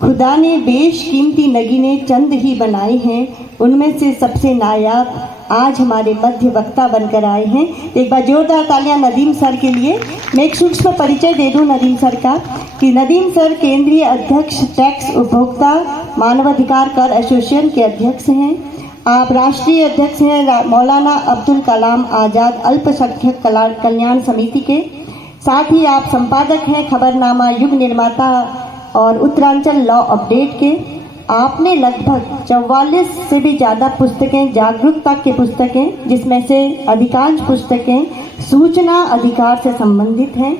खुदा ने बेशकीमती नगीने चंद ही बनाए हैं, उनमें से सबसे नायाब आज हमारे मध्य वक्ता बनकर आए हैं। एक बार जोरदार तालियां नदीम सर के लिए। मैं एक सूक्ष्म परिचय दे दूं नदीम सर का कि नदीम सर केंद्रीय अध्यक्ष टैक्स उपभोक्ता मानवाधिकार कर एसोसिएशन के अध्यक्ष हैं। आप राष्ट्रीय अध्यक्ष हैं मौलाना अब्दुल कलाम आज़ाद अल्पसंख्यक कल्याण समिति के। साथ ही आप संपादक हैं खबरनामा, युग निर्माता और उत्तरांचल लॉ अपडेट के। आपने लगभग 44 से भी ज़्यादा पुस्तकें, जागरूकता की पुस्तकें, जिसमें से अधिकांश पुस्तकें सूचना अधिकार से संबंधित हैं।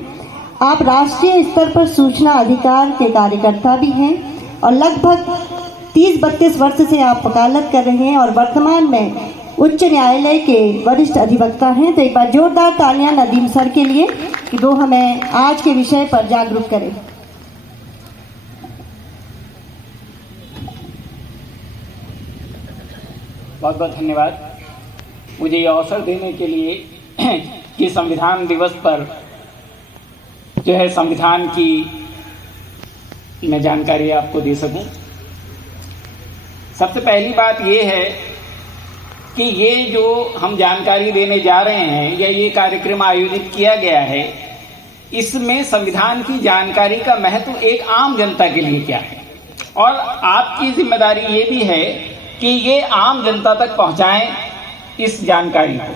आप राष्ट्रीय स्तर पर सूचना अधिकार के कार्यकर्ता भी हैं और लगभग 30-32 वर्ष से आप वकालत कर रहे हैं और वर्तमान में उच्च न्यायालय के वरिष्ठ अधिवक्ता हैं। तो एक बार जोरदार तालियां नदीम सर के लिए कि वो हमें आज के विषय पर जागरूक करें। बहुत बहुत धन्यवाद मुझे ये अवसर देने के लिए कि संविधान दिवस पर जो है संविधान की मैं जानकारी आपको दे सकूं। सबसे पहली बात ये है कि ये जो हम जानकारी देने जा रहे हैं या ये कार्यक्रम आयोजित किया गया है, इसमें संविधान की जानकारी का महत्व एक आम जनता के लिए क्या है और आपकी जिम्मेदारी ये भी है कि ये आम जनता तक पहुंचाएं इस जानकारी को।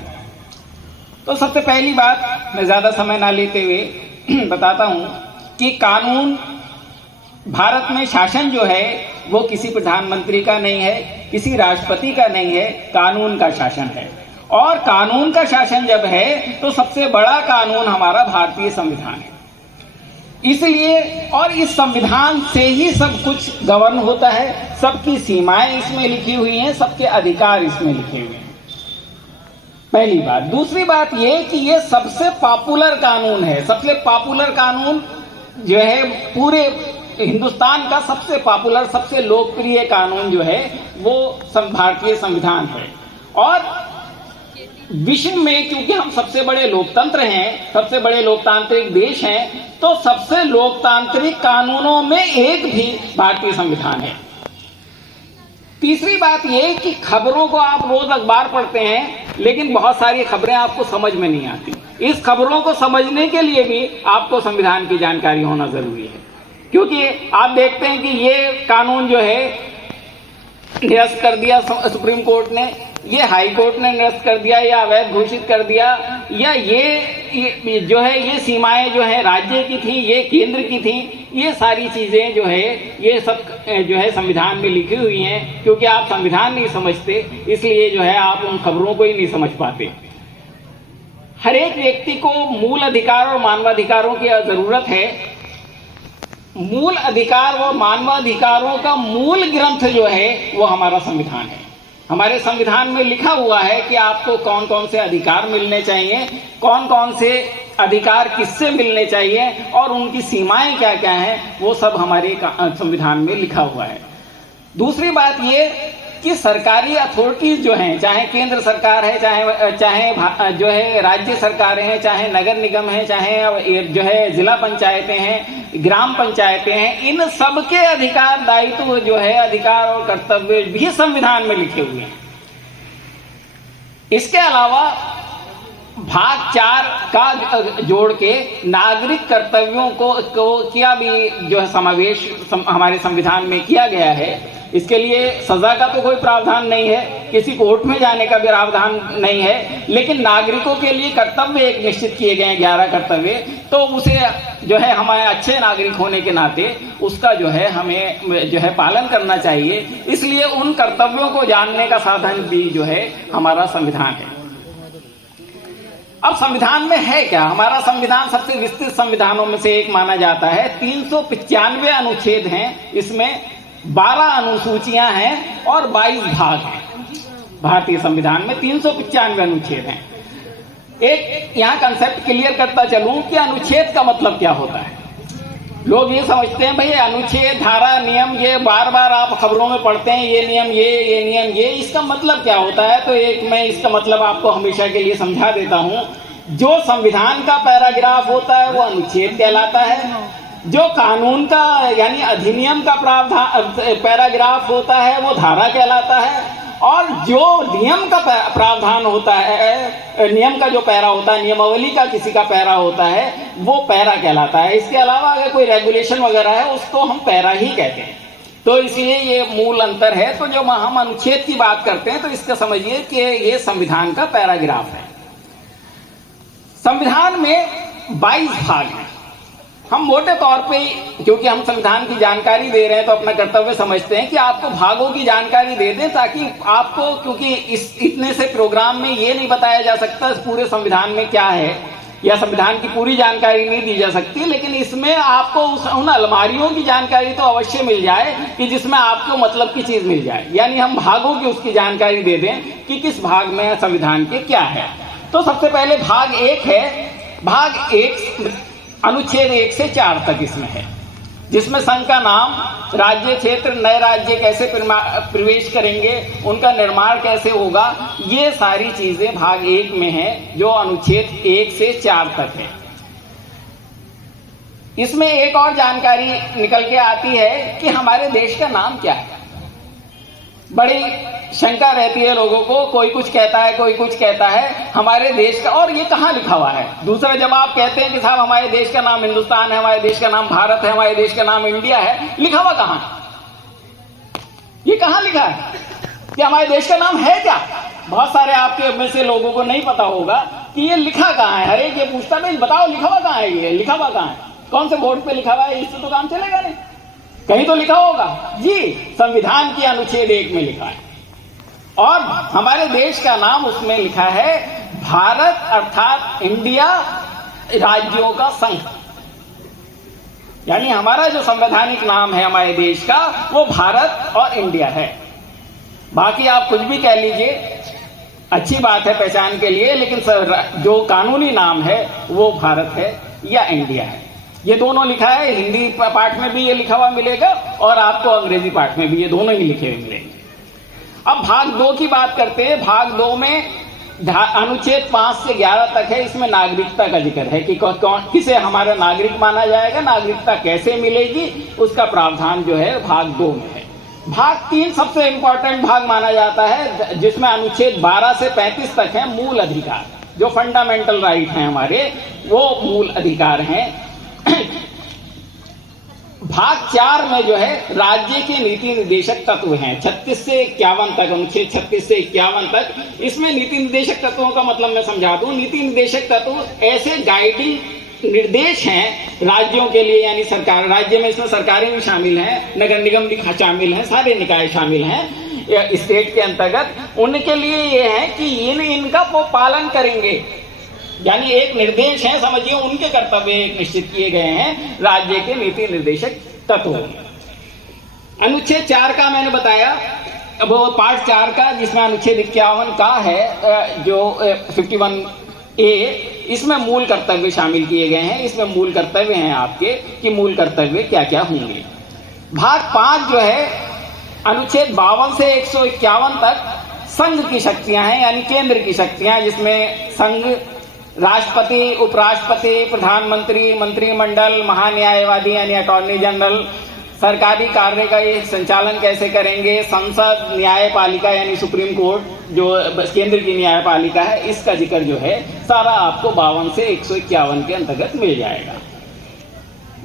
तो सबसे पहली बात मैं ज़्यादा समय ना लेते हुए बताता हूं कि कानून, भारत में शासन जो है वो किसी प्रधानमंत्री का नहीं है, किसी राष्ट्रपति का नहीं है, कानून का शासन है। और कानून का शासन जब है तो सबसे बड़ा कानून हमारा भारतीय संविधान है। इसलिए और इस संविधान से ही सब कुछ गवर्न होता है, सबकी सीमाएं इसमें लिखी हुई हैं, सबके अधिकार इसमें लिखे हुए हैं। पहली बात। दूसरी बात ये कि ये सबसे पॉपुलर कानून है। सबसे पॉपुलर कानून जो है पूरे हिंदुस्तान का सबसे पॉपुलर, सबसे लोकप्रिय कानून जो है वो भारतीय संविधान है। और विश्व में क्योंकि हम सबसे बड़े लोकतंत्र हैं, सबसे बड़े लोकतांत्रिक देश हैं, तो सबसे लोकतांत्रिक कानूनों में एक भी भारतीय संविधान है। तीसरी बात यह कि खबरों को आप रोज अखबार पढ़ते हैं लेकिन बहुत सारी खबरें आपको समझ में नहीं आती। इस खबरों को समझने के लिए भी आपको संविधान की जानकारी होना जरूरी है, क्योंकि आप देखते हैं कि ये कानून जो है निरस्त कर दिया सुप्रीम कोर्ट ने, ये हाई कोर्ट ने निरस्त कर दिया या अवैध घोषित कर दिया, या ये जो है ये सीमाएं जो है राज्य की थी, ये केंद्र की थी। ये सारी चीजें जो है ये सब जो है संविधान में लिखी हुई हैं। क्योंकि आप संविधान नहीं समझते इसलिए जो है आप उन खबरों को ही नहीं समझ पाते। हर एक व्यक्ति को मूल अधिकार और मानवाधिकारों की जरूरत है। मूल अधिकार व मानवाधिकारों का मूल ग्रंथ जो है वो हमारा संविधान है। हमारे संविधान में लिखा हुआ है कि आपको कौन कौन से अधिकार मिलने चाहिए, कौन कौन से अधिकार किससे मिलने चाहिए और उनकी सीमाएं क्या क्या हैं, वो सब हमारे संविधान में लिखा हुआ है। दूसरी बात ये कि सरकारी अथॉरिटीज जो हैं, चाहे केंद्र सरकार है, चाहे जो है राज्य सरकारें हैं, चाहे नगर निगम है, चाहे जो है जिला पंचायतें हैं, ग्राम पंचायतें हैं, इन सब के अधिकार, दायित्व जो है, अधिकार और कर्तव्य भी संविधान में लिखे हुए हैं। इसके अलावा भाग 4 का जोड़ के नागरिक कर्तव्यों को क्या भी जो है समावेश हमारे संविधान में किया गया है। इसके लिए सजा का तो कोई प्रावधान नहीं है, किसी कोर्ट में जाने का भी प्रावधान नहीं है, लेकिन नागरिकों के लिए कर्तव्य एक निश्चित किए गए हैं, 11 कर्तव्य। तो उसे जो है हमारे अच्छे नागरिक होने के नाते उसका जो है हमें जो है पालन करना चाहिए। इसलिए उन कर्तव्यों को जानने का साधन भी जो है हमारा संविधान है। अब संविधान में है क्या? हमारा संविधान सबसे विस्तृत संविधानों में से एक माना जाता है। 395 अनुच्छेद हैं, इसमें 12 अनुसूचियां हैं और 22 भाग हैं। भारतीय संविधान में 395 अनुच्छेद हैं। एक यहाँ कंसेप्ट क्लियर करता चलूं कि अनुच्छेद का मतलब क्या होता है। लोग ये समझते हैं भाई अनुच्छेद, धारा, नियम, ये बार बार आप खबरों में पढ़ते हैं, ये नियम ये नियम ये, इसका मतलब क्या होता है? तो एक मैं इसका मतलब आपको हमेशा के लिए समझा देता हूं। जो संविधान का पैराग्राफ होता है वो अनुच्छेद कहलाता है, जो कानून का यानी अधिनियम का प्रावधान पैराग्राफ होता है वो धारा कहलाता है, और जो नियम का प्रावधान होता है, नियम का जो पैरा होता है, नियमावली का किसी का पैरा होता है, वो पैरा कहलाता है। इसके अलावा अगर कोई रेगुलेशन वगैरह है उसको हम पैरा ही कहते हैं। तो इसलिए ये मूल अंतर है। तो जब हम अनुच्छेद की बात करते हैं तो इसका समझिए कि ये संविधान का पैराग्राफ है। संविधान में 22 भाग हैं। हम मोटे तौर पे, क्योंकि हम संविधान की जानकारी दे रहे हैं तो अपना कर्तव्य समझते हैं कि आपको भागों की जानकारी दे दें, ताकि आपको, क्योंकि इतने से प्रोग्राम में ये नहीं बताया जा सकता पूरे संविधान में क्या है, या संविधान की पूरी जानकारी नहीं दी जा सकती, लेकिन इसमें आपको उन अलमारियों की जानकारी तो अवश्य मिल जाए कि जिसमें आपको मतलब की चीज मिल जाए। यानी हम भागों की उसकी जानकारी दे दें कि किस भाग में संविधान के क्या है। तो सबसे पहले भाग 1 है। भाग 1 अनुच्छेद 1 से 4 तक इसमें है, जिसमें संघ का नाम, राज्य क्षेत्र, नए राज्य कैसे प्रवेश करेंगे, उनका निर्माण कैसे होगा, ये सारी चीजें भाग 1 में है, जो अनुच्छेद 1 से 4 तक है। इसमें एक और जानकारी निकल के आती है कि हमारे देश का नाम क्या है। बड़ी शंका रहती है लोगों को, कोई कुछ कहता है, कोई कुछ कहता है हमारे देश का, और ये कहाँ लिखा हुआ है। दूसरा, जब आप कहते हैं कि साहब हमारे देश का नाम हिंदुस्तान है, हमारे देश का नाम भारत है, हमारे देश का नाम इंडिया है, लिखा हुआ कहाँ? ये कहाँ लिखा है कि हमारे देश का नाम है क्या? बहुत सारे आपके में से लोगों को नहीं पता होगा कि ये लिखा कहाँ है। हर एक ये पूछता है बताओ लिखा हुआ कहाँ है, ये लिखा हुआ कहाँ है, कौन से बोर्ड पे लिखा हुआ है, इससे तो काम चलेगा नहीं, कहीं तो लिखा होगा जी। संविधान की अनुच्छेद 1 में लिखा है, और हमारे देश का नाम उसमें लिखा है भारत, अर्थात इंडिया राज्यों का संघ। यानी हमारा जो संवैधानिक नाम है हमारे देश का, वो भारत और इंडिया है। बाकी आप कुछ भी कह लीजिए, अच्छी बात है पहचान के लिए, लेकिन जो कानूनी नाम है वो भारत है या इंडिया है। ये दोनों लिखा है, हिंदी पाठ में भी ये लिखा हुआ मिलेगा और आपको अंग्रेजी पाठ में भी ये दोनों ही लिखे हुए मिलेंगे। अब भाग 2 की बात करते हैं। भाग 2 में अनुच्छेद 5 से 11 तक है। इसमें नागरिकता का जिक्र है कि कौन किसे हमारा नागरिक माना जाएगा, नागरिकता कैसे मिलेगी, उसका प्रावधान जो है भाग 2 में है। भाग 3 सबसे इंपॉर्टेंट भाग माना जाता है, जिसमें अनुच्छेद 12 से 35 तक है मूल अधिकार, जो फंडामेंटल राइट हैं हमारे, वो मूल अधिकार हैं। भाग 4 में जो है राज्य के नीति निर्देशक तत्व हैं, 36 से 51 तक, अनुच्छेद 36 से 51 तक। इसमें नीति निर्देशक तत्वों का मतलब मैं समझा दूं। नीति निर्देशक तत्व ऐसे गाइडिंग निर्देश हैं राज्यों के लिए, यानी सरकार, राज्य में इसमें सरकारें भी शामिल हैं, नगर निगम भी शामिल हैं, सारे निकाय शामिल हैं स्टेट के अंतर्गत। उनके लिए ये है कि इनका वो पालन करेंगे, यानी एक निर्देश है, समझिए उनके कर्तव्य एक निश्चित किए गए हैं राज्य के नीति निर्देशक तत्व। अनुच्छेद 4 का मैंने बताया, अब वो पार्ट 4 का, जिसमें अनुच्छेद 51 का है, जो 51A, इसमें मूल कर्तव्य शामिल किए गए हैं। इसमें मूल कर्तव्य हैं आपके कि मूल कर्तव्य क्या क्या होंगे। भाग 5 जो है अनुच्छेद 52 से 151 तक संघ की शक्तियां हैं, यानी केंद्र की शक्तियां, जिसमें संघ राष्ट्रपति, उपराष्ट्रपति, प्रधानमंत्री, मंत्रिमंडल, महान्यायवादी यानी अटॉर्नी जनरल, सरकारी कार्य का ये संचालन कैसे करेंगे, संसद, न्यायपालिका यानी सुप्रीम कोर्ट जो केंद्र की न्यायपालिका है, इसका जिक्र जो है सारा आपको 52 से 151 के अंतर्गत मिल जाएगा।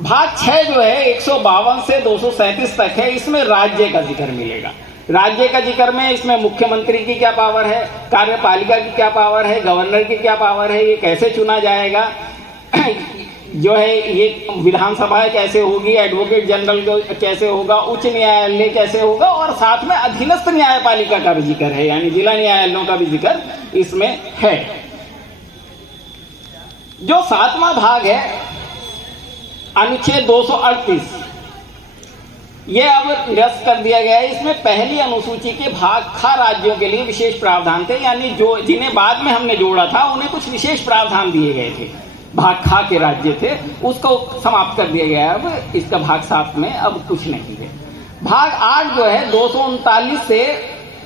भाग 6 जो है 152 से 237 तक है। इसमें राज्य का जिक्र मिलेगा। राज्य का जिक्र में इसमें मुख्यमंत्री की क्या पावर है, कार्यपालिका की क्या पावर है, गवर्नर की क्या पावर है, ये कैसे चुना जाएगा, जो है ये विधानसभा कैसे होगी, एडवोकेट जनरल कैसे होगा, उच्च न्यायालय कैसे होगा, और साथ में अधीनस्थ न्यायपालिका का भी जिक्र है, यानी जिला न्यायालयों का भी जिक्र इसमें है। जो 7वां भाग है अनुच्छेद 238, ये अब निरस्त कर दिया गया है। इसमें पहली अनुसूची के भाग ख राज्यों के लिए विशेष प्रावधान थे, यानी जो जिन्हें बाद में हमने जोड़ा था उन्हें कुछ विशेष प्रावधान दिए गए थे। भाग ख के राज्य थे, उसको समाप्त कर दिया गया है। अब इसका भाग 7 में अब कुछ नहीं है। भाग 8 जो है 239 से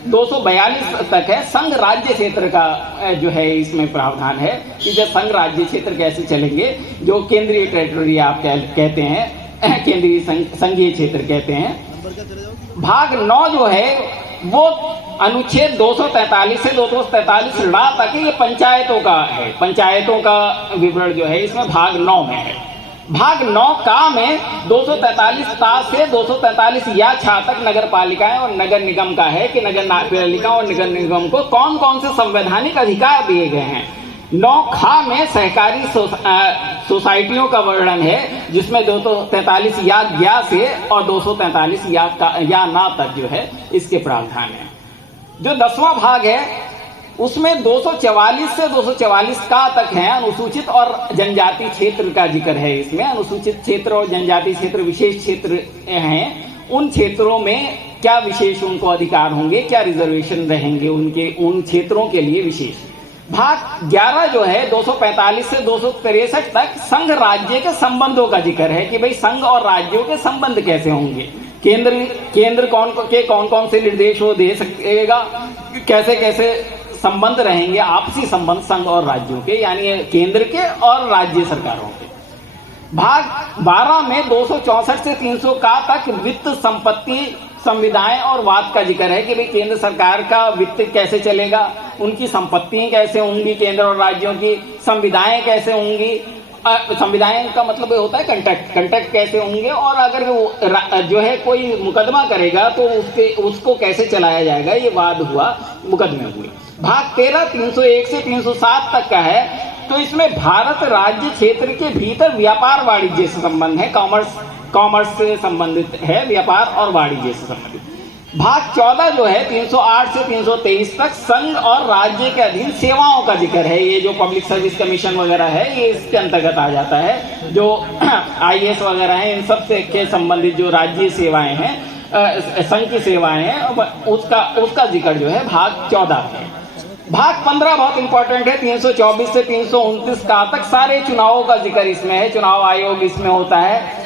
242 तक है। संघ राज्य क्षेत्र का जो है इसमें प्रावधान है कि जब संघ राज्य क्षेत्र कैसे चलेंगे, जो केंद्रीय टेरिटरी आप कहते हैं, केंद्रीय संघीय क्षेत्र कहते हैं। भाग 9 जो है वो अनुच्छेद 243 से 243 ला तक ये पंचायतों का है। पंचायतों का विवरण जो है इसमें भाग 9 में है। भाग 9 का में 243 ता से 243 या छा तक नगर पालिकाएं और नगर निगम का है कि नगर पालिका और नगर निगम को कौन कौन से संवैधानिक अधिकार दिए गए हैं। 9 खा में सहकारी सोसाइटियों का वर्णन है जिसमें 243 या ज्ञा से और 243 या ना तक जो है इसके प्रावधान है। जो 10वां भाग है उसमें 244 से 244 का तक है अनुसूचित और जनजाति क्षेत्र का जिक्र है। इसमें अनुसूचित क्षेत्र और जनजाति क्षेत्र विशेष क्षेत्र हैं। उन क्षेत्रों में क्या विशेष उनको अधिकार होंगे, क्या रिजर्वेशन रहेंगे उनके उन क्षेत्रों के लिए विशेष। भाग 11 जो है 245 से 263 तक संघ राज्य के संबंधों का जिक्र है कि भाई संघ और राज्यों के संबंध कैसे होंगे, केंद्र कौन कौन से निर्देश वो दे सकेगा, कैसे कैसे संबंध रहेंगे, आपसी संबंध संघ और राज्यों के यानी केंद्र के और राज्य सरकारों के। भाग 12 में 264 से 300 का तक वित्त संपत्ति संविदाएं और वाद का जिक्र है कि भाई केंद्र सरकार का वित्त कैसे चलेगा, उनकी संपत्तियां कैसे होंगी केंद्र और राज्यों की, संविदाएं कैसे होंगी। संविधान का मतलब ये होता है कंट्रैक्ट कैसे होंगे, और अगर वो जो है कोई मुकदमा करेगा तो उसको कैसे चलाया जाएगा, ये वाद हुआ, मुकदमे हुए। भाग 13 301 से 307 तक का है तो इसमें भारत राज्य क्षेत्र के भीतर व्यापार वाणिज्य से संबंध है, कॉमर्स से संबंधित है, व्यापार और वाणिज्य से संबंधित। भाग 14 जो है 308 से 323 तक संघ और राज्य के अधीन सेवाओं का जिक्र है। ये जो पब्लिक सर्विस कमीशन वगैरह है ये इसके अंतर्गत आ जाता है। जो IAS वगैरह हैं इन सब से के संबंधित जो राज्य सेवाएं हैं, संघ की सेवाएं हैं, उसका जिक्र जो है भाग 14 है। भाग 15 बहुत इंपॉर्टेंट है, 324 से 329 का तक सारे चुनावों का जिक्र इसमें है। चुनाव आयोग इसमें होता है।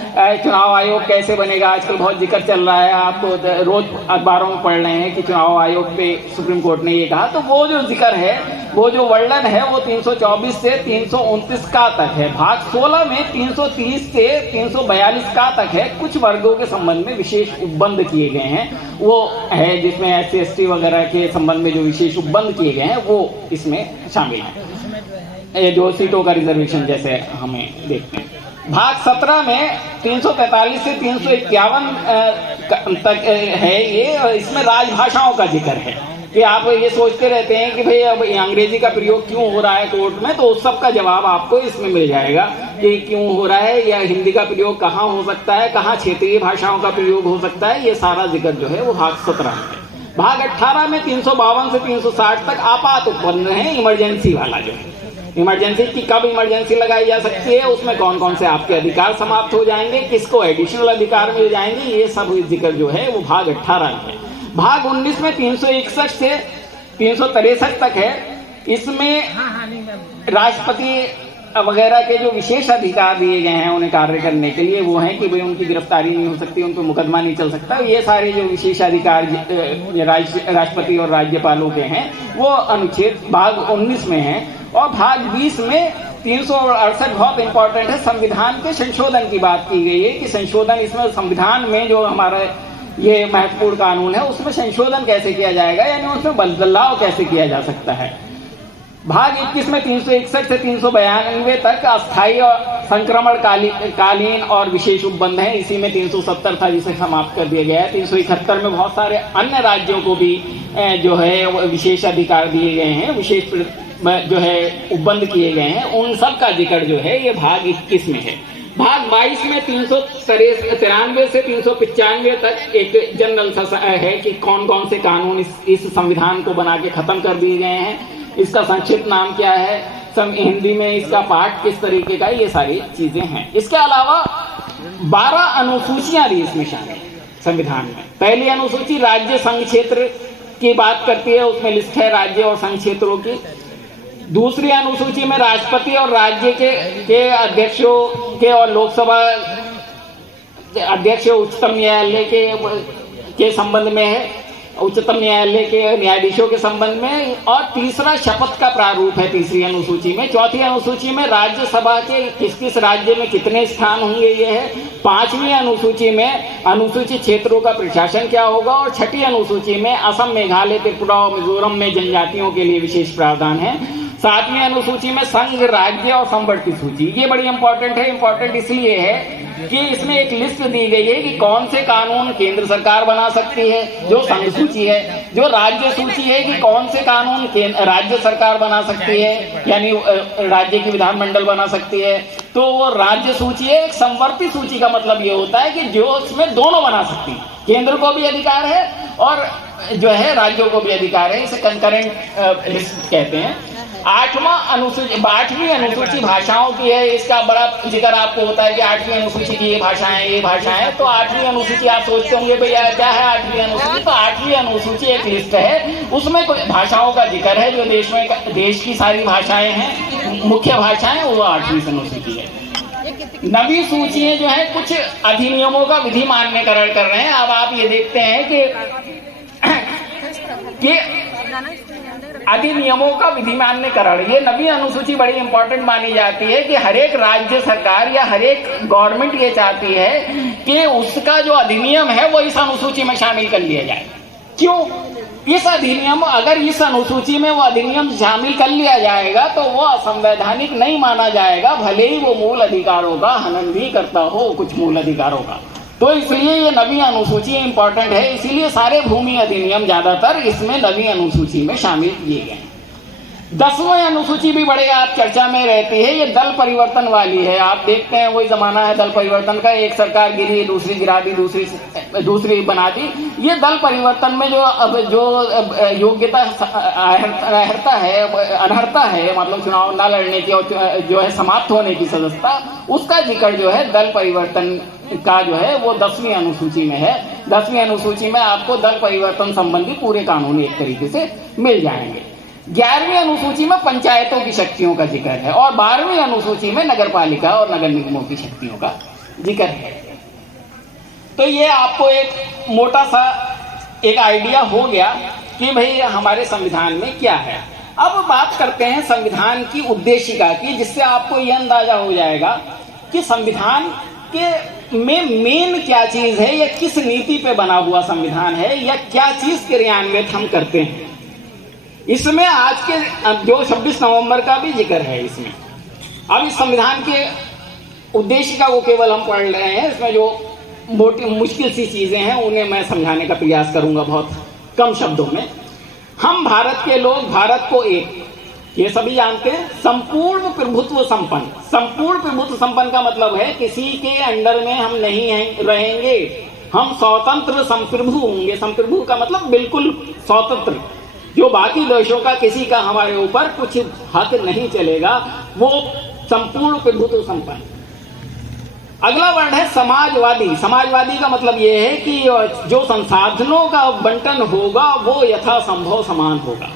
चुनाव आयोग कैसे बनेगा आजकल बहुत जिक्र चल रहा है, आप रोज अखबारों में पढ़ रहे हैं कि चुनाव आयोग पे सुप्रीम कोर्ट ने ये कहा। तो वो जो जिक्र है, वो जो वर्णन है वो 324 से 329 का तक है। भाग 16 में 330 से 342 का तक है। कुछ वर्गों के संबंध में विशेष उपबंध किए गए हैं, वो है जिसमें SC ST वगैरह के संबंध में जो विशेष उपबंध किए गए हैं वो इसमें शामिल है, जो सीटों का रिजर्वेशन जैसे हमें देखते हैं। भाग 17 में 343 से 351 तक है ये, और इसमें राजभाषाओं का जिक्र है कि आप ये सोचते रहते हैं कि भाई अब अंग्रेजी का प्रयोग क्यों हो रहा है कोर्ट में, तो उस सब का जवाब आपको इसमें मिल जाएगा कि क्यों हो रहा है, या हिंदी का प्रयोग कहाँ हो सकता है, कहाँ क्षेत्रीय भाषाओं का प्रयोग हो सकता है, ये सारा जिक्र जो है वो भाग 17 में है। भाग 18 में 352 से 360 तक आपात उपबंध है, इमरजेंसी वाला जो है, इमरजेंसी की कब इमरजेंसी लगाई जा सकती है, उसमें कौन कौन से आपके अधिकार समाप्त हो जाएंगे, किसको एडिशनल अधिकार मिल जाएंगे, ये सब जिक्र जो है वो भाग 18 में है। भाग 19 में 361 से 363 तक है। इसमें राष्ट्रपति वगैरह के जो विशेष अधिकार दिए गए हैं उन्हें कार्य करने के लिए, वो हैं कि भाई उनकी गिरफ्तारी नहीं हो सकती, उन पर मुकदमा नहीं चल सकता। ये सारे जो विशेष अधिकार राष्ट्रपति और राज्यपालों के हैं वो अनुच्छेद भाग 19 में है। और भाग 20 में 368 बहुत इंपॉर्टेंट है, संविधान के संशोधन की बात की गई है कि संशोधन, इसमें संविधान में जो हमारा ये महत्वपूर्ण कानून है उसमें संशोधन कैसे किया जाएगा, यानी उसमें बदलाव कैसे किया जा सकता है। भाग 21 में 361 से 392 तक अस्थायी और संक्रमण कालीन और विशेष उपबंध है। इसी में 370 था जिसे समाप्त कर दिया गया है। 371 में बहुत सारे अन्य राज्यों को भी जो है विशेश अधिकार दिए गए हैं, विशेष जो है उपबंध किए गए हैं, उन सब का जिक्र जो है ये भाग 21 में है। भाग 22 में 393 से 395 तक एक जनरल है कि कौन कौन से कानून इस संविधान को बना के खत्म कर दिए गए हैं, इसका संक्षिप्त नाम क्या है, हिंदी में इसका पाठ किस तरीके का, ये सारी चीजें हैं। इसके अलावा 12 अनुसूचियां भी इसमें शामिल संविधान में। पहली अनुसूची राज्य संघ क्षेत्र की बात करती है, उसमें लिस्ट है राज्य और संघ क्षेत्रों की। दूसरी अनुसूची में राष्ट्रपति और राज्य के अध्यक्षों के और लोकसभा अध्यक्ष उच्चतम न्यायालय के संबंध में है। उच्चतम न्यायालय के न्यायाधीशों के संबंध में, और तीसरा शपथ का प्रारूप है तीसरी अनुसूची में। चौथी अनुसूची में राज्यसभा के किस किस राज्य में कितने स्थान होंगे ये है। पांचवी अनुसूची में अनुसूचित क्षेत्रों का प्रशासन क्या होगा, और छठी अनुसूची में असम, मेघालय, त्रिपुरा और मिजोरम में जनजातियों के लिए विशेष प्रावधान है। सातवीं अनुसूची में संघ, राज्य और संवर्ती सूची। ये बड़ी इंपॉर्टेंट है। इंपॉर्टेंट इसलिए है कि इसमें एक लिस्ट दी गई है कि कौन से कानून केंद्र सरकार बना सकती है, जो संघ सूची है। जो राज्य सूची है कि कौन से कानून राज्य सरकार बना सकती है, यानी राज्य की विधानमंडल बना सकती है, तो वो राज्य सूची है। एक संवर्ती सूची का मतलब ये होता है कि जो उसमें दोनों बना सकती है, केंद्र को भी अधिकार है और जो है राज्यों को भी अधिकार है। इसे कंकरेंट लिस्ट कहते हैं। आठवीं अनुसूची भाषाओं की है। इसका बड़ा जिक्र आपको होता है कि आठवीं अनुसूची की ये भाषाएं। तो आठवीं अनुसूची आप सोचते होंगे भैया क्या है आठवीं अनुसूची। तो आठवीं अनुसूची एक लिस्ट है, उसमें कुछ भाषाओं का जिक्र है जो देश की सारी भाषाएं हैं, मुख्य भाषाएं, वो आठवीं अनुसूची है। नवी सूची जो है कुछ अधिनियमों का विधि मान्यकरण कर रहे हैं। अब आप ये देखते हैं कि अधिनियमों का विधि मान्यकरण, ये नवी अनुसूची बड़ी इंपॉर्टेंट मानी जाती है कि हर एक राज्य सरकार या हर एक गवर्नमेंट ये चाहती है कि उसका जो अधिनियम है वो इस अनुसूची में शामिल कर लिया जाए। क्यों? इस अधिनियम, अगर इस अनुसूची में वो अधिनियम शामिल कर लिया जाएगा तो वो असंवैधानिक नहीं माना जाएगा, भले ही वो मूल अधिकारों का हनन भी करता हो, कुछ मूल अधिकारों का। तो इसलिए ये नवी अनुसूची इंपॉर्टेंट है। इसीलिए सारे भूमि अधिनियम ज्यादातर इसमें नवी अनुसूची में शामिल किए गए। 10वीं अनुसूची भी बड़े आप चर्चा में रहती है। ये दल परिवर्तन वाली है। आप देखते हैं वही जमाना है दल परिवर्तन का, एक सरकार गिरी, दूसरी गिरा दी, दूसरी बना दी। ये दल परिवर्तन में जो योग्यता अनर्हता है, मतलब चुनाव न लड़ने की और जो है समाप्त होने की सदस्यता, उसका जिक्र जो है दल परिवर्तन का जो है वो 10वीं अनुसूची में है। 10वीं अनुसूची में आपको दल परिवर्तन संबंधी पूरे कानून एक तरीके से मिल जाएंगे। 11वीं अनुसूची में पंचायतों की शक्तियों का जिक्र है और 12वीं अनुसूची में नगरपालिका और नगर निगमों की शक्तियों का जिक्र है। तो ये आपको एक मोटा सा एक आइडिया हो गया कि भाई हमारे संविधान में क्या है। अब बात करते हैं संविधान की उद्देशिका की, जिससे आपको ये अंदाजा हो जाएगा कि संविधान के में मेन क्या चीज है, या किस नीति पे बना हुआ संविधान है, या क्या चीज क्रियान्वित हम करते हैं। इसमें आज के जो 26 नवंबर का भी जिक्र है इसमें। अब इस संविधान के उद्देशिका को केवल हम पढ़ रहे हैं। इसमें जो मोटी मुश्किल सी चीजें हैं उन्हें मैं समझाने का प्रयास करूंगा बहुत कम शब्दों में। हम भारत के लोग भारत को एक, ये सभी जानते हैं, संपूर्ण प्रभुत्व संपन्न। संपूर्ण प्रभुत्व संपन्न का मतलब है किसी के अंडर में हम नहीं रहेंगे, हम स्वतंत्र संप्रभु होंगे। संप्रभु का मतलब बिल्कुल स्वतंत्र, जो बाकी देशों का किसी का हमारे ऊपर कुछ हक नहीं चलेगा, वो संपूर्ण प्रभुत्व संपन्न। अगला वर्ड है समाजवादी। समाजवादी का मतलब यह है कि जो संसाधनों का बंटन होगा वो यथासंभव समान होगा।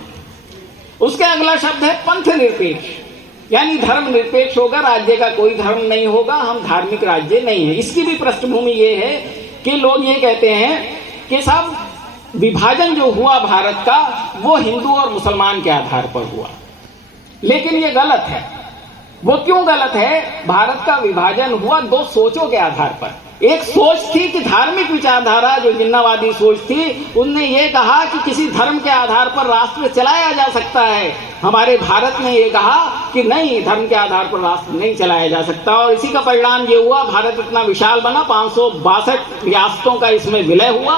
उसके अगला शब्द है पंथ निरपेक्ष, यानी धर्म निरपेक्ष होगा, राज्य का कोई धर्म नहीं होगा, हम धार्मिक राज्य नहीं है। इसकी भी पृष्ठभूमि ये है कि लोग ये कहते हैं कि सब विभाजन जो हुआ भारत का वो हिंदू और मुसलमान के आधार पर हुआ, लेकिन ये गलत है। वो क्यों गलत है? भारत का विभाजन हुआ दो सोचों के आधार पर। एक सोच थी कि धार्मिक विचारधारा, जो जिन्नावादी सोच थी, उनने ये कहा कि किसी धर्म के आधार पर राष्ट्र चलाया जा सकता है। हमारे भारत ने ये कहा कि नहीं, धर्म के आधार पर राष्ट्र नहीं चलाया जा सकता, और इसी का परिणाम ये हुआ भारत इतना विशाल बना, 562 रियासतों का इसमें विलय हुआ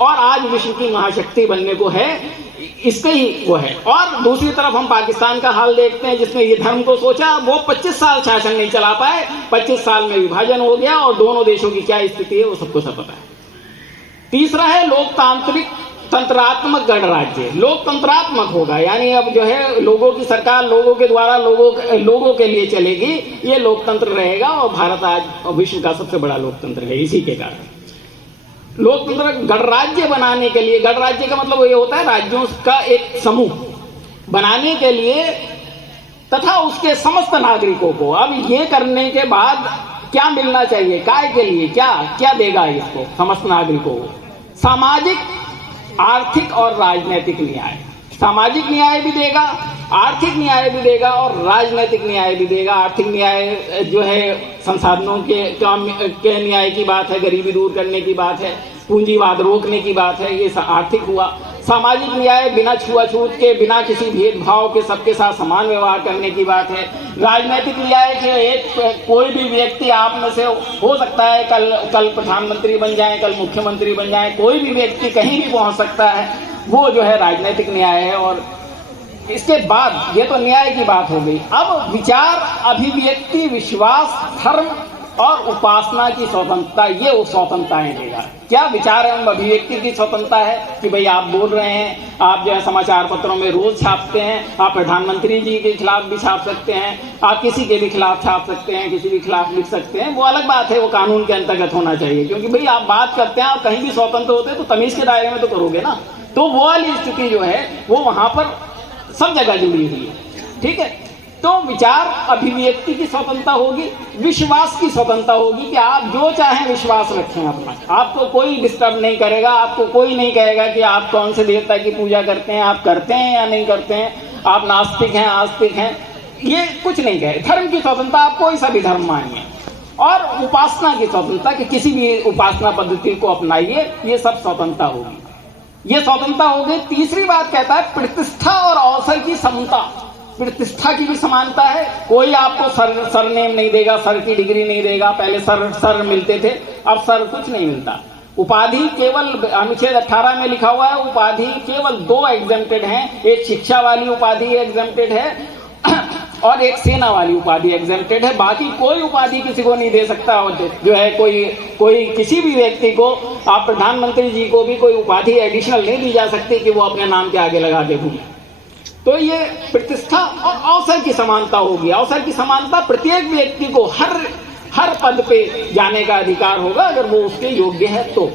और आज विश्व की महाशक्ति बनने को है, इसके ही वो है। और दूसरी तरफ हम पाकिस्तान का हाल देखते हैं, जिसने ये धर्म को सोचा, वो 25 साल शासन नहीं चला पाए, 25 साल में विभाजन हो गया और दोनों देशों की क्या स्थिति है वो सबको सब पता है। तीसरा है लोकतांत्रिक तंत्रात्मक गणराज्य। लोकतंत्रात्मक होगा, यानी अब जो है लोगों की सरकार लोगों के द्वारा लोगों के लिए चलेगी, ये लोकतंत्र रहेगा। और भारत आज विश्व का सबसे बड़ा लोकतंत्र है इसी के कारण। लोकतंत्र गणराज्य बनाने के लिए, गणराज्य का मतलब ये होता है राज्यों का एक समूह बनाने के लिए तथा उसके समस्त नागरिकों को। अब ये करने के बाद क्या मिलना चाहिए, काय के लिए क्या क्या देगा इसको समस्त नागरिकों को? सामाजिक आर्थिक और राजनीतिक न्याय, सामाजिक न्याय भी देगा, आर्थिक न्याय भी देगा और राजनीतिक न्याय भी देगा। आर्थिक न्याय जो है संसाधनों के न्याय की बात है, गरीबी दूर करने की बात है, पूंजीवाद रोकने की बात है, ये आर्थिक हुआ। सामाजिक न्याय बिना छुआछूत के, बिना किसी भेदभाव के सबके साथ समान व्यवहार करने की बात है। राजनीतिक न्याय के एक कोई भी व्यक्ति आप में से हो सकता है कल प्रधानमंत्री बन जाए, कल मुख्यमंत्री बन जाए, कोई भी व्यक्ति कहीं भी पहुंच सकता है, वो जो है राजनीतिक न्याय है। और इसके बाद ये तो न्याय की बात हो गई। अब विचार, अभिव्यक्ति, विश्वास, धर्म और उपासना की स्वतंत्रता, ये वो स्वतंत्रताएं देगा। क्या विचार एवं अभिव्यक्ति की स्वतंत्रता है कि भाई आप बोल रहे हैं, आप जो है समाचार पत्रों में रोज छापते हैं, आप प्रधानमंत्री जी के खिलाफ भी छाप सकते हैं, आप किसी के भी खिलाफ छाप सकते हैं, किसी भी खिलाफ लिख सकते हैं, वो अलग बात है, वो कानून के अंतर्गत होना चाहिए। क्योंकि भाई आप बात करते हैं, आप कहीं भी स्वतंत्र होते हैं तो तमीज के दायरे में तो करोगे ना। तो वो वाली स्थिति जो है वो वहां पर सब जगह जुड़ी हुई है, ठीक है। तो विचार, अभिव्यक्ति की स्वतंत्रता होगी, विश्वास की स्वतंत्रता होगी कि आप जो चाहें विश्वास रखें अपना, आपको कोई डिस्टर्ब नहीं करेगा, आपको कोई नहीं कहेगा कि आप कौन से देवता की पूजा करते हैं, आप करते हैं या नहीं करते हैं, आप नास्तिक हैं, आस्तिक हैं, ये कुछ नहीं कहे। धर्म की स्वतंत्रता, आप कोई सा भी धर्म मानिए। और उपासना की स्वतंत्रता कि किसी भी उपासना पद्धति को अपनाइए, ये सब स्वतंत्रता होगी, ये स्वतंत्रता हो गई। तीसरी बात कहता है प्रतिष्ठा और अवसर की समता। प्रतिष्ठा की भी समानता है, कोई आपको सरनेम नहीं देगा, सर की डिग्री नहीं देगा। पहले सर मिलते थे, अब सर कुछ नहीं मिलता। उपाधि केवल अनुच्छेद 18 में लिखा हुआ है, उपाधि केवल 2 एग्जेम्प्टेड हैं, एक शिक्षा वाली उपाधि एग्जेम्प्टेड है और एक सेना वाली उपाधि एग्जेम्प्टेड है। बाकी कोई उपाधि किसी को नहीं दे सकता। जो है कोई किसी भी व्यक्ति को, आप प्रधानमंत्री जी को भी कोई उपाधि एडिशनल नहीं दी जा सकती कि वो अपने नाम के आगे लगा के घूमे। तो ये प्रतिष्ठा और अवसर की समानता होगी। अवसर की समानता, प्रत्येक व्यक्ति को हर पद पे जाने का अधिकार होगा अगर वो उसके योग्य है तो।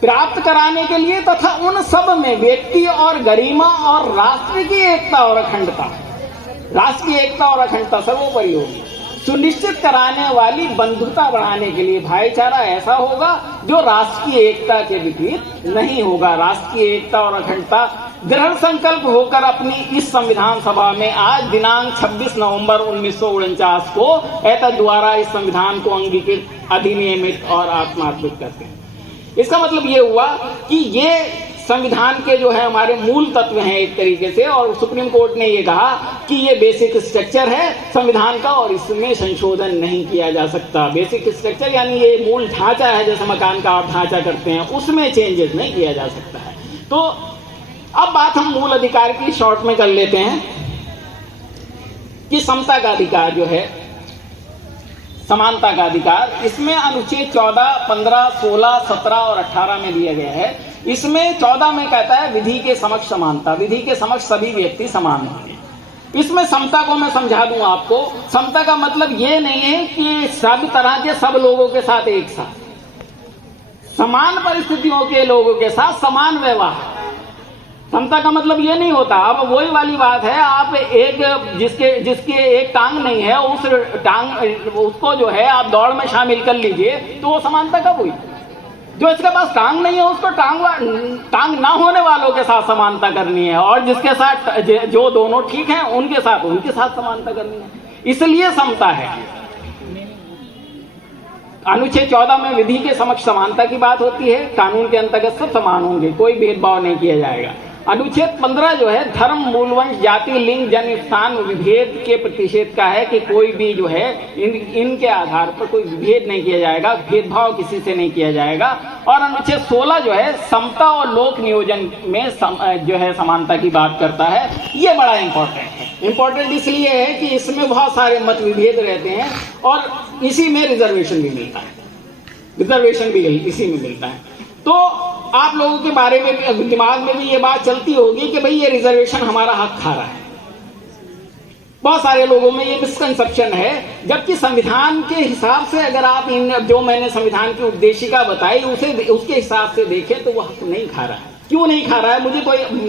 प्राप्त कराने के लिए तथा उन सब में व्यक्ति और गरिमा और राष्ट्र की एकता और अखंडता, राष्ट्र की एकता और अखंडता सर्वोपरि होगी। सुनिश्चित कराने वाली बंधुता बढ़ाने के लिए भाईचारा ऐसा होगा जो राष्ट्र की एकता के विपरीत नहीं होगा। राष्ट्र की एकता और अखंडता दृढ़ संकल्प होकर अपनी इस संविधान सभा में आज दिनांक 26 नवंबर 1949 को एतद द्वारा इस संविधान को अंगीकृत, अधिनियमित और आत्मार्पित करते हैं। इसका मतलब ये हुआ कि ये संविधान के जो है हमारे मूल तत्व हैं एक तरीके से, और सुप्रीम कोर्ट ने ये कहा कि ये बेसिक स्ट्रक्चर है संविधान का और इसमें संशोधन नहीं किया जा सकता। बेसिक स्ट्रक्चर यानी ये मूल ढांचा है, जैसे मकान का आप ढांचा करते हैं, उसमें चेंजेस नहीं किया जा सकता है। तो अब बात हम मूल अधिकार की शॉर्ट में कर लेते हैं कि समता का अधिकार जो है, समानता का अधिकार, इसमें अनुच्छेद 14, 15, 16, 17 और 18 में दिया गया है। इसमें 14 में कहता है विधि के समक्ष समानता, विधि के समक्ष सभी व्यक्ति समान होंगे। इसमें समता को मैं समझा दूं आपको। समता का मतलब ये नहीं है कि सब तरह के सब लोगों के साथ एक साथ, समान परिस्थितियों के लोगों के साथ समान व्यवहार। समता का मतलब ये नहीं होता। अब वही वाली बात है, आप एक जिसके एक टांग नहीं है, उस टांग उसको जो है आप दौड़ में शामिल कर लीजिए, तो वो समानता कब हुई? जो इसके पास टांग नहीं है उसको टांग ना होने वालों के साथ समानता करनी है, और जिसके साथ जो दोनों ठीक हैं उनके साथ समानता करनी है। इसलिए समता है। अनुच्छेद 14 में विधि के समक्ष समानता की बात होती है, कानून के अंतर्गत सब समान होंगे, कोई भेदभाव नहीं किया जाएगा। अनुच्छेद 15 जो है धर्म, मूलवंश, जाति, लिंग, जन्म स्थान विभेद के प्रतिषेध का है कि कोई भी जो है इनके आधार पर कोई विभेद नहीं किया जाएगा, भेदभाव किसी से नहीं किया जाएगा। और अनुच्छेद 16 जो है समता और लोक नियोजन में जो है समानता की बात करता है। ये बड़ा इंपॉर्टेंट है। इंपॉर्टेंट इसलिए है कि इसमें बहुत सारे मत विभेद रहते हैं और इसी में रिजर्वेशन भी मिलता है, रिजर्वेशन भी इसी में मिलता है। तो आप लोगों के बारे में दिमाग में भी ये बात चलती होगी कि भाई ये रिजर्वेशन हमारा हक खा रहा है। बहुत सारे लोगों में ये मिसकंसेप्शन है, जबकि संविधान के हिसाब से अगर आप जो मैंने संविधान की उद्देशिका बताई उसके हिसाब से देखें तो वो हक नहीं खा रहा है। क्यों नहीं खा रहा है?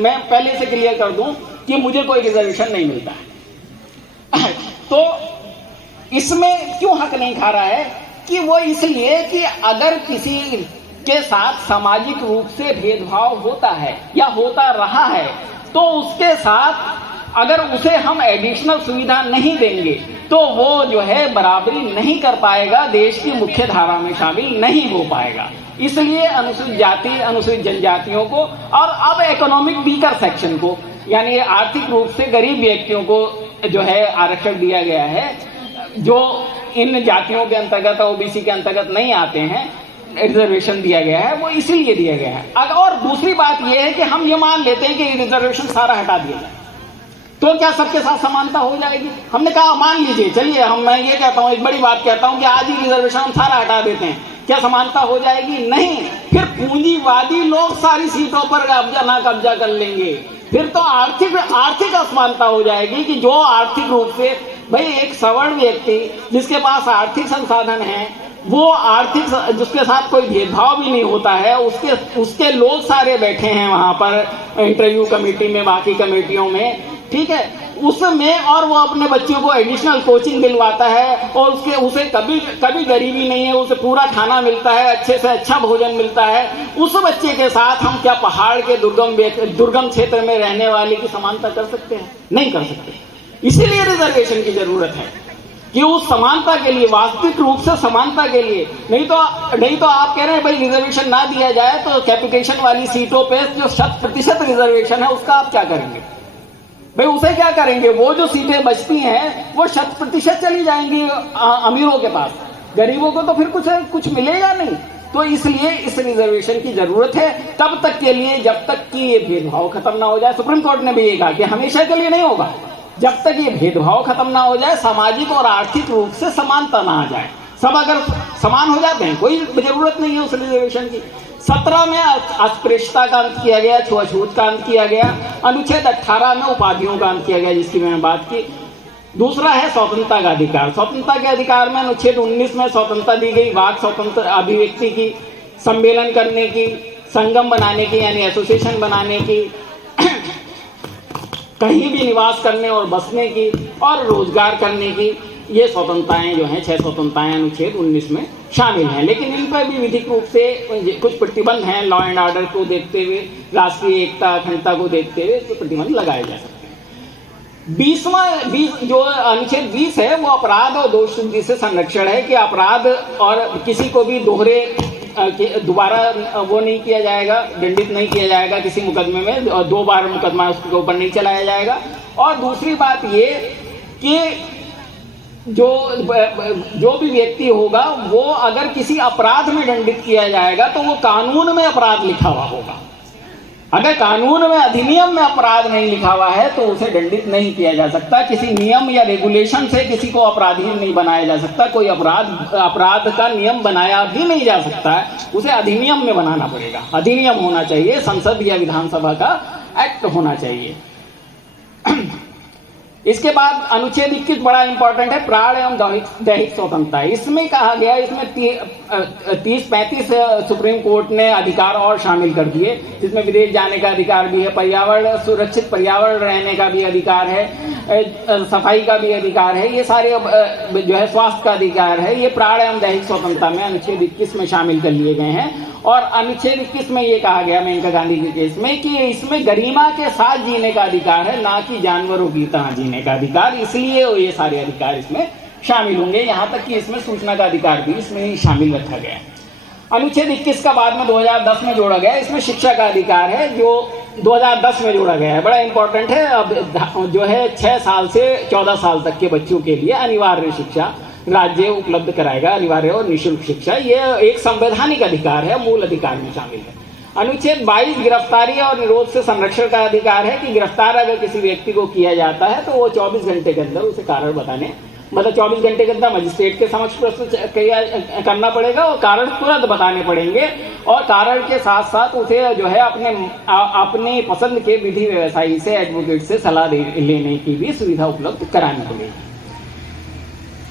मैं पहले से क्लियर कर दूं कि मुझे कोई रिजर्वेशन नहीं मिलता है। तो इसमें क्यों हक नहीं खा रहा है कि वो इसलिए कि अगर किसी के साथ सामाजिक रूप से भेदभाव होता है या होता रहा है, तो उसके साथ अगर उसे हम एडिशनल सुविधा नहीं देंगे तो वो जो है बराबरी नहीं कर पाएगा, देश की मुख्य धारा में शामिल नहीं हो पाएगा। इसलिए अनुसूचित जाति, अनुसूचित जनजातियों को और अब इकोनॉमिक वीकर सेक्शन को, यानी आर्थिक रूप से गरीब व्यक्तियों को जो है आरक्षण दिया गया है, जो इन जातियों के अंतर्गत ओबीसी के अंतर्गत नहीं आते हैं, रिजर्वेशन दिया गया है, वो इसीलिए दिया गया है। और दूसरी बात यह है कि हम ये मान लेते हैं कि रिजर्वेशन सारा हटा दिया जाए तो क्या सबके साथ समानता हो जाएगी? हमने कहा मान लीजिए, चलिए मैं ये कहता हूँ, एक बड़ी बात कहता हूँ कि आज ही रिजर्वेशन हम सारा हटा देते हैं, क्या समानता हो जाएगी? नहीं। फिर पूंजीवादी लोग सारी सीटों पर कब्जा कर लेंगे, फिर तो आर्थिक असमानता हो जाएगी कि जो आर्थिक रूप से, भाई एक सवर्ण व्यक्ति जिसके पास आर्थिक संसाधन है, वो आर्थिक, जिसके साथ कोई भेदभाव भी नहीं होता है, उसके लोग सारे बैठे हैं वहां पर इंटरव्यू कमेटी में, बाकी कमेटियों में, ठीक है, उसमें, और वो अपने बच्चों को एडिशनल कोचिंग दिलवाता है और उसे कभी गरीबी नहीं है, उसे पूरा खाना मिलता है, अच्छे से अच्छा भोजन मिलता है। उस बच्चे के साथ हम क्या पहाड़ के दुर्गम क्षेत्र में रहने वाले की समानता कर सकते हैं? नहीं कर सकते। इसीलिए रिजर्वेशन की जरूरत है कि उस समानता के लिए, वास्तविक रूप से समानता के लिए, नहीं तो आप कह रहे हैं भाई रिजर्वेशन ना दिया जाए तो कैपिटेशन वाली सीटों पे जो 100% रिजर्वेशन है उसका आप क्या करेंगे? भाई उसे क्या करेंगे? वो जो सीटें बचती हैं वो 100% चली जाएंगी अमीरों के पास, गरीबों को तो फिर कुछ मिलेगा नहीं। तो इसलिए इस रिजर्वेशन की जरूरत है तब तक के लिए जब तक कि ये भेदभाव खत्म ना हो जाए। सुप्रीम कोर्ट ने भी ये कहा कि हमेशा के लिए नहीं होगा, जब तक ये भेदभाव खत्म ना हो जाए, सामाजिक और आर्थिक रूप से समानता ना आ जाए। सब अगर समान हो जाते हैं, कोई जरूरत नहीं है उस रिजर्वेशन की। 17 में अस्पृश्यता का अंत किया गया, छुआछूत का अंत किया गया, अनुच्छेद 18 में उपाधियों का अंत किया गया, जिसकी मैंने बात की। दूसरा है स्वतंत्रता का अधिकार। स्वतंत्रता के अधिकार में अनुच्छेद 19 में स्वतंत्रता दी गई, वाक स्वतंत्र, अभिव्यक्ति की, सम्मेलन करने की, संगम बनाने की यानी एसोसिएशन बनाने की, कहीं भी निवास करने और बसने की और रोजगार करने की, ये स्वतंत्रताएं जो हैं, 6 स्वतंत्रताएं अनुच्छेद 19 में शामिल हैं। लेकिन इन पर भी विधिक रूप से कुछ प्रतिबंध हैं, लॉ एंड ऑर्डर को देखते हुए, राष्ट्रीय एकता अखंडता को देखते हुए तो प्रतिबंध लगाए जा सकते हैं। 20 जो अनुच्छेद 20 है वो अपराध और दोष से संरक्षण है कि अपराध और किसी को भी दोबारा वो नहीं किया जाएगा, दंडित नहीं किया जाएगा किसी मुकदमे में, और 2 बार मुकदमा उसके ऊपर नहीं चलाया जाएगा। और दूसरी बात ये कि जो भी व्यक्ति होगा वो अगर किसी अपराध में दंडित किया जाएगा तो वो कानून में अपराध लिखा हुआ होगा। अगर कानून में, अधिनियम में अपराध नहीं लिखा हुआ है तो उसे दंडित नहीं किया जा सकता। किसी नियम या रेगुलेशन से किसी को अपराधी नहीं बनाया जा सकता। कोई अपराध का नियम बनाया भी नहीं जा सकता है, उसे अधिनियम में बनाना पड़ेगा। अधिनियम होना चाहिए, संसद या विधानसभा का एक्ट होना चाहिए। इसके बाद अनुच्छेद 21 बड़ा इंपॉर्टेंट है, प्राण एवं दैहिक स्वतंत्रता। इसमें कहा गया, इसमें 30-35 सुप्रीम कोर्ट ने अधिकार और शामिल कर दिए, जिसमें विदेश जाने का अधिकार भी है, पर्यावरण, सुरक्षित पर्यावरण रहने का भी अधिकार है, सफाई का भी अधिकार है, ये सारे जो है स्वास्थ्य का अधिकार है, ये प्राण एवं दैहिक स्वतंत्रता में अनुच्छेद 21 में शामिल कर लिए गए हैं। और अनुच्छेद 21 में ये कहा गया मेनका गांधी के केस में कि इसमें गरिमा के साथ जीने का अधिकार है, ना कि जानवरों की तरह जीने का अधिकार, इसलिए ये सारे अधिकार इसमें शामिल होंगे। यहाँ तक कि इसमें सूचना का अधिकार भी इसमें शामिल रखा गया है। अनुच्छेद 21 का बाद में 2010 में जोड़ा गया, इसमें शिक्षा का अधिकार है जो 2010 में जोड़ा गया है, बड़ा इंपॉर्टेंट है। अब जो है 6 साल से 14 साल तक के बच्चों के लिए अनिवार्य शिक्षा राज्य उपलब्ध कराएगा, अनिवार्य और निःशुल्क शिक्षा। ये एक संवैधानिक अधिकार है, मूल अधिकार में शामिल है। अनुच्छेद 22 गिरफ्तारी और निरोध से संरक्षण का अधिकार है कि गिरफ्तार अगर किसी व्यक्ति को किया जाता है तो वो 24 घंटे के अंदर उसे कारण बताने, मतलब 24 घंटे के अंदर मजिस्ट्रेट के समक्ष प्रस्तुत करना पड़ेगा और कारण तुरंत बताने पड़ेंगे। और कारण के साथ साथ उसे जो है अपने पसंद के विधि व्यवसायी से, एडवोकेट से सलाह लेने की भी सुविधा उपलब्ध करानी पड़ेगी।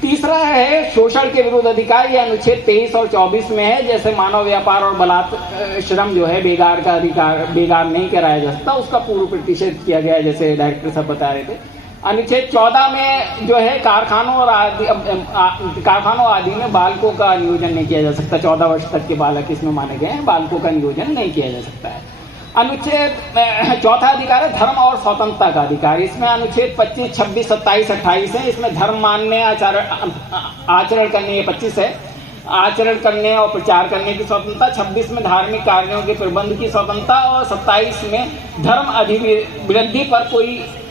तीसरा है शोषण के विरुद्ध अधिकार, यह अनुच्छेद 23 और 24 में है। जैसे मानव व्यापार और बलात्कार श्रम जो है बेगार का अधिकार, बेगार नहीं कराया जा सकता, उसका पूर्व प्रतिषेध किया गया है, जैसे डायरेक्टर साहब बता रहे थे। अनुच्छेद 14 में जो है कारखानों आदि में बालकों का नियोजन नहीं किया जा सकता। 14 वर्ष तक के बालक इसमें माने गए हैं, बालकों का नियोजन नहीं किया जा सकता है। अनुच्छेद चौथा अधिकार है धर्म और स्वतंत्रता का अधिकार। इसमें अनुच्छेद 25, 26, 27, 28 है। इसमें धर्म मानने, आचरण करने, ये 25 है, आचरण करने और प्रचार करने की स्वतंत्रता। 26 में धार्मिक कार्यों के प्रबंध की स्वतंत्रता और 27 में धर्म अभिवृद्धि पर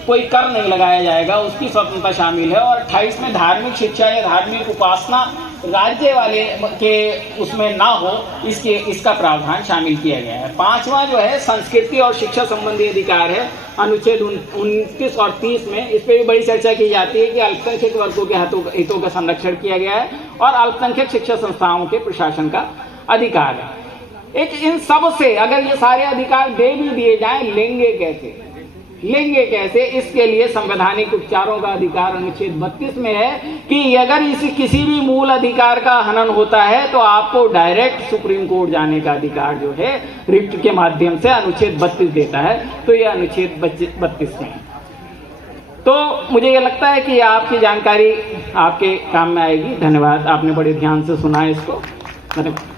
कोई कर नहीं लगाया जाएगा, उसकी स्वतंत्रता शामिल है। और 28 में धार्मिक शिक्षा या धार्मिक उपासना राज्य वाले के उसमें ना हो, इसका प्रावधान शामिल किया गया है। 5वां जो है संस्कृति और शिक्षा संबंधी अधिकार है। अनुच्छेद 29 और 30 में इस पर भी बड़ी चर्चा की जाती है कि अल्पसंख्यक वर्गों के हितों का संरक्षण किया गया है और अल्पसंख्यक शिक्षा संस्थाओं के प्रशासन का अधिकार है। एक इन सब से अगर ये सारे अधिकार दे भी दिए जाएं, लेंगे कैसे? इसके लिए संवैधानिक उपचारों का अधिकार अनुच्छेद 32 में है कि अगर किसी भी मूल अधिकार का हनन होता है तो आपको डायरेक्ट सुप्रीम कोर्ट जाने का अधिकार जो है रिट के माध्यम से अनुच्छेद 32 देता है। तो यह अनुच्छेद 32 में है। तो मुझे यह लगता है कि आपकी जानकारी आपके काम में आएगी। धन्यवाद, आपने बड़े ध्यान से सुना है इसको। धन्यवाद।